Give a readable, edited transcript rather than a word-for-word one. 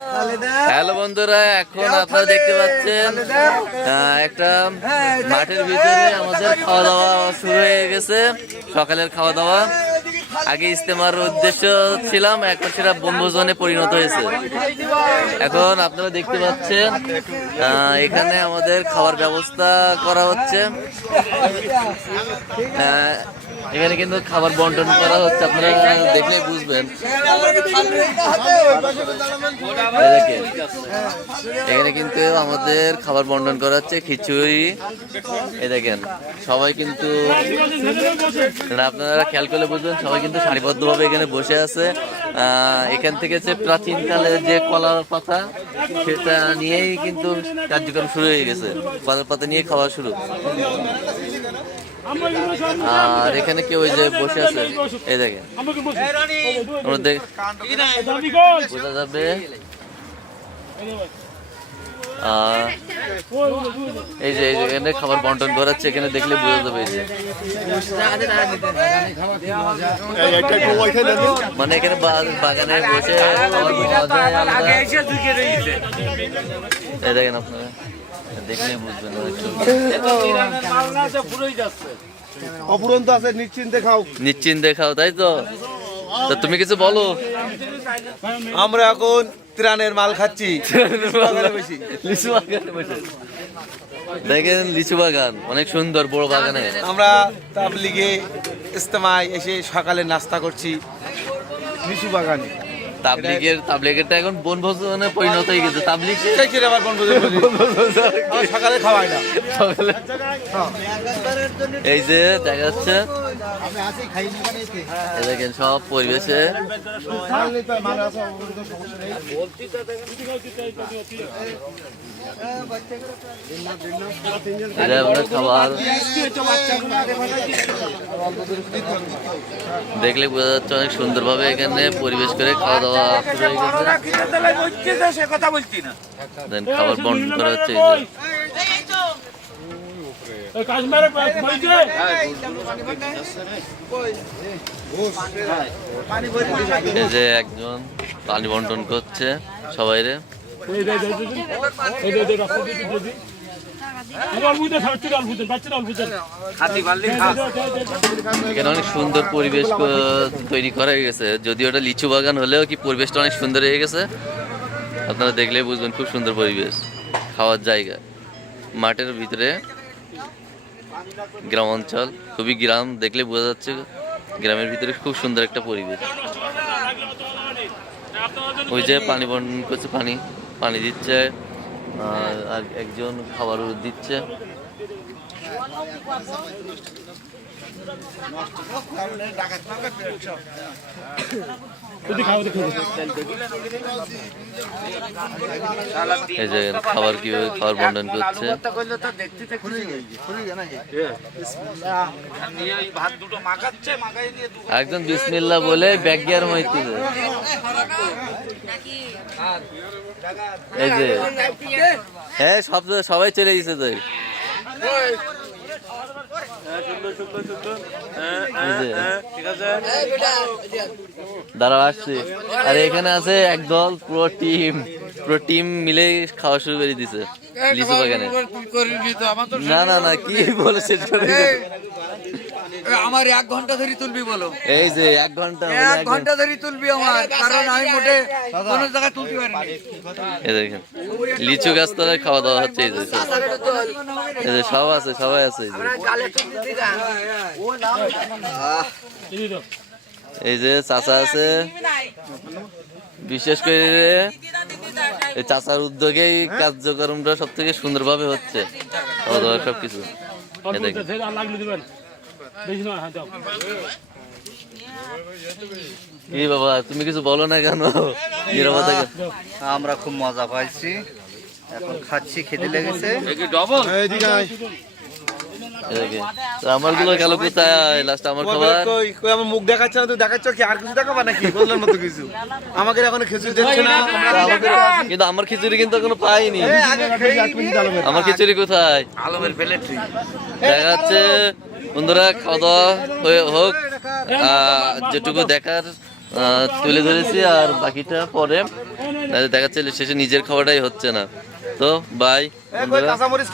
Hello বন্ধুরা, এখন আপনারা দেখতে পাচ্ছেন একটা মাঠের ভিতরে আমাদের খাওয়া দাওয়া শুরু হয়ে গেছে। সকালের খাওয়া দাওয়া আগে ইস্তেমার উদ্দেশ্য ছিলাম, এখন সেটা বনভোজনে পরিণত হয়েছে। এখন আপনারা দেখতে পাচ্ছেন এখানে আমাদের খাওয়ার ব্যবস্থা করা হচ্ছে। এখানে কিন্তু খাবার বন্টন করা হচ্ছে, আপনারা দেখলেই বুঝবেন। এখানে কিন্তু আমাদের খাবার বন্টন করা হচ্ছে, খিচুড়ি। এই দেখেন সবাই কিন্তু, আপনারা খেয়াল করলে বুঝবেন, সবাই কিন্তু সারিবদ্ধভাবে এখানে বসে আছে। এখান থেকে যে প্রাচীনকালের যে কলার পাতা, সেটা নিয়েই কিন্তু কার্যক্রম শুরু হয়ে গেছে। কলার পাতা নিয়ে খাওয়া শুরু। আর এখানে কেউ ওই যে বসে আছে, এই দেখেন বোঝা যাবে। এই যে এখানে খাবার বন্টন করাচ্ছে, এখানে দেখলে বোঝা যাবে। মানে এখানে বাগানে বসে এই দেখেন, আপনারা দেখলে বুঝবেন। অপুরন্ত আছে, নিশ্চিন্তে খাও। নিশ্চিন্তে খাও, তাই তো? তুমি কিছু বলো। আমরা এখন ত্রাণের মাল খাচ্ছি। লিচু বাগানে বসে দেখেন, লিচু বাগান অনেক সুন্দর, বড় বাগানে। আমরা তাবলিগে ইস্তেমায় এসে সকালে নাস্তা করছি লিচু বাগানে। তাবলিগেরটা এখন বনভোজনে পরিণত হয়ে গেছে। তাবলিগ আবার সকালে খাওয়াই না, সকালে। এই যে দেখা যাচ্ছে, দেখেন সব পরিবেশে খাবার দেখলে বোঝা যাচ্ছে অনেক সুন্দরভাবে এখানে পরিবেশ করে খাওয়া দাওয়া শুরু হয়ে গেছে। খাবার বন্টন করা হচ্ছে। এই যে একজন পানি বন্টন করছে সবাইরে। এখানে অনেক সুন্দর পরিবেশ তৈরি করা হয়ে গেছে, যদিও ওটা লিচু বাগান হলেও কি পরিবেশটা অনেক সুন্দর হয়ে গেছে। আপনারা দেখলেই বুঝবেন, খুব সুন্দর পরিবেশ, খাওয়ার জায়গা মাঠের ভিতরে, গ্রাম অঞ্চল, খুবই গ্রাম, দেখলে বোঝা যাচ্ছে গ্রামের ভিতরে খুব সুন্দর একটা পরিবেশ। ওই যে পানি বন্টন করছে, পানি দিচ্ছে, আর একজন খাবার দিচ্ছে। এই যে খাবার কিভাবে খাবার বন্টন করছে। একজন বিসমিল্লাহ বলে ব্যাগ গিয়ার মাইতে, এই যে হ্যাঁ সবাই চলে গেছে। তাই দাঁড়াও আসছে। আর এখানে আছে একদল পুরো টিম মিলে খাওয়া শুরু করে দিছে লিচু বাগানে। না না না, কি বলেছে আমার 1 ঘন্টা ধরে তুলবি বলো। এই যে 1 ঘন্টা ধরে তুলবি আমার, কারণ আমি মোটে কোন জায়গায় তুলতে পারিনি। এই দেখেন লিচু গাছ তলায় খাওয়া দাওয়া হচ্ছে। এই যে সব আছে, সবাই আছে। এই যে চাচা আছে, বিশেষ করে এই চাচার উদ্যোগেই কার্যক্রমটা সব থেকে সুন্দরভাবে হচ্ছে, খাওয়া দাওয়া সবকিছু। কি বাবা, তুমি কিছু বলো না কেন? আমরা খুব মজা পাইছি, এখন খাচ্ছি, খেতে লেগেছে। আমার গুলো গেল কোথায়? লাস্ট আমার খাবার আমার মুখ দেখাচ্ছে না, তুই দেখাচ্ছ কি? আর কিছু দেখাবা নাকি? বললাম মতো কিছু আমাকে এখন খিচুড়ি দিচ্ছে না, কিন্তু আমার খিচুড়ি কিন্তু এখনো পাইনি। আমার খিচুড়ি কোথায়? আলমের প্লেট দেখা যাচ্ছে বন্ধুরা, খাওয়া দাওয়া হোক, যেটুকু দেখার তুলে ধরেছি, আর বাকিটা পরে দেখা যাচ্ছে শেষে নিজের খাওয়াটাই হচ্ছে না। তো বাই বন্ধুরা। কাঁচামরিচ